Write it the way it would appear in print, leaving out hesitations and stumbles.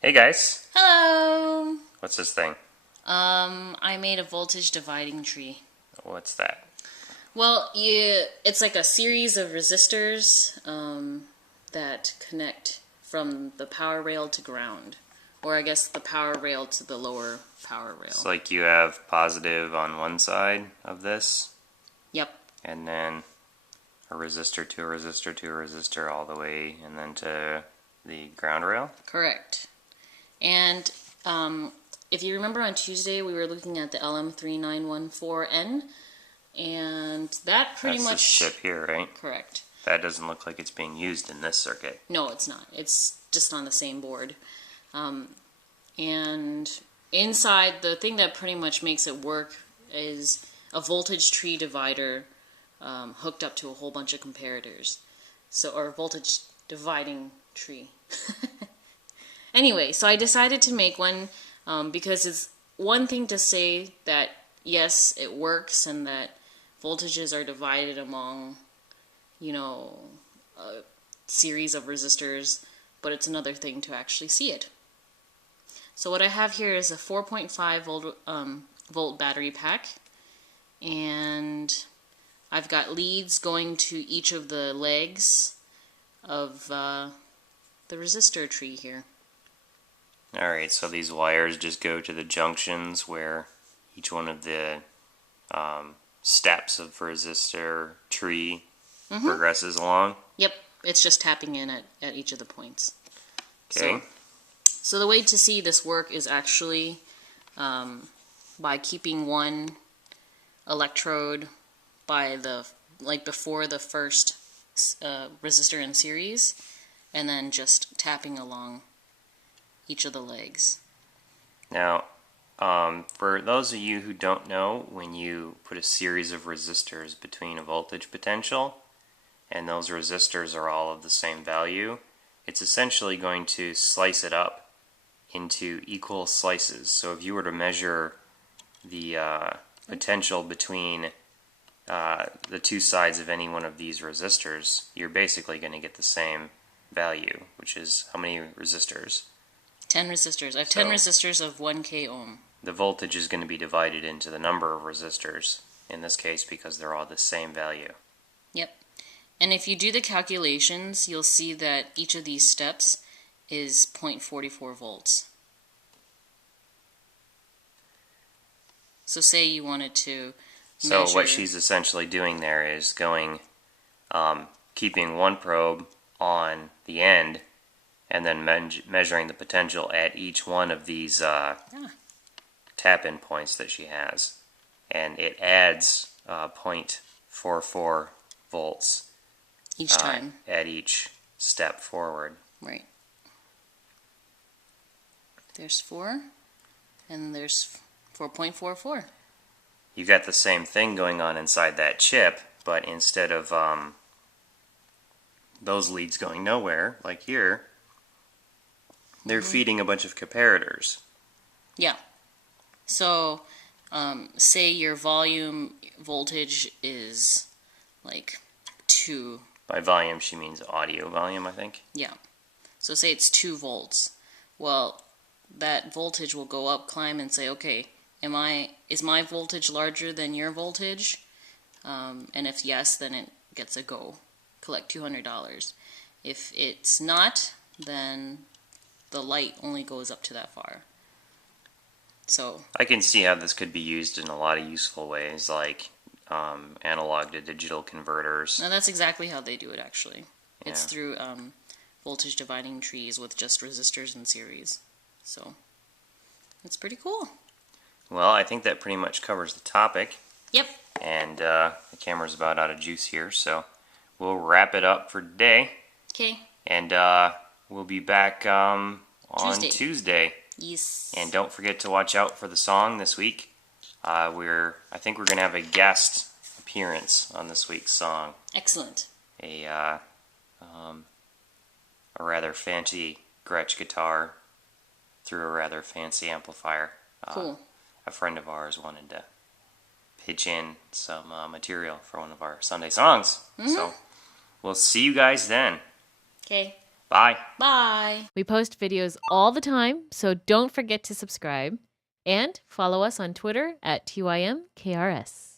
Hey guys, Hello! what's this thing? I made a voltage dividing tree. What's that? Well, it's like a series of resistors that connect from the power rail to ground. Or I guess the power rail to the lower power It's rail. like you have positive on one side of this, Yep, and then a resistor to a resistor to a resistor all the way, and then to the ground rail. correct. And if you remember on Tuesday, we were looking at the LM3914N, and that pretty That's this much... chip here, right? Correct. That doesn't look like it's being used in this circuit. No, it's not. It's just on the same board. And inside, the thing that pretty much makes it work is a voltage tree divider hooked up to a whole bunch of comparators. So, or voltage dividing tree. Anyway, so I decided to make one because it's one thing to say that yes, it works and that voltages are divided among, a series of resistors, but it's another thing to actually see it. So what I have here is a 4.5 volt battery pack, and I've got leads going to each of the legs of the resistor tree here. Alright, so these wires just go to the junctions where each one of the steps of resistor tree progresses along. Yep, it's just tapping in at each of the points. Okay. So the way to see this work is actually by keeping one electrode by before the first resistor in series, and then just tapping along each of the legs. Now, for those of you who don't know, when you put a series of resistors between a voltage potential, and those resistors are all of the same value, it's essentially going to slice it up into equal slices. So if you were to measure the potential between the two sides of any one of these resistors, you're basically going to get the same value, which is how many resistors? 10 resistors. I have 10 resistors of 1k ohm. The voltage is going to be divided into the number of resistors in this case because they're all the same value. Yep. And if you do the calculations, you'll see that each of these steps is 0.44 volts. So say you wanted to So measure... what she's essentially doing there is going, keeping one probe on the end, and then measuring the potential at each one of these tap-in points that she has. And it adds 0.44 volts each time. At each step forward. Right. There's 4, and there's 4.44. You got the same thing going on inside that chip, but instead of those leads going nowhere, like here, they're feeding a bunch of comparators. Yeah. So, say your volume voltage is like 2. By volume, she means audio volume, I think. Yeah. So say it's 2 volts. Well, that voltage will go up, climb, and say, okay, is my voltage larger than your voltage? And if yes, then it gets a go. Collect $200. If it's not, then the light only goes up to that far. So I can see how this could be used in a lot of useful ways, like analog to digital converters. now that's exactly how they do it, actually. Yeah. It's through voltage dividing trees with just resistors in series. So it's pretty cool. Well, I think that pretty much covers the topic. Yep. And the camera's about out of juice here, so we'll wrap it up for today. Okay. And we'll be back on Tuesday. Yes. And don't forget to watch out for the song this week. I think we're going to have a guest appearance on this week's song. Excellent. A rather fancy Gretsch guitar through a rather fancy amplifier. Cool. A friend of ours wanted to pitch in some material for one of our Sunday songs. So we'll see you guys then. Okay. Bye. Bye. We post videos all the time, so don't forget to subscribe. And follow us on Twitter at TYMKRS.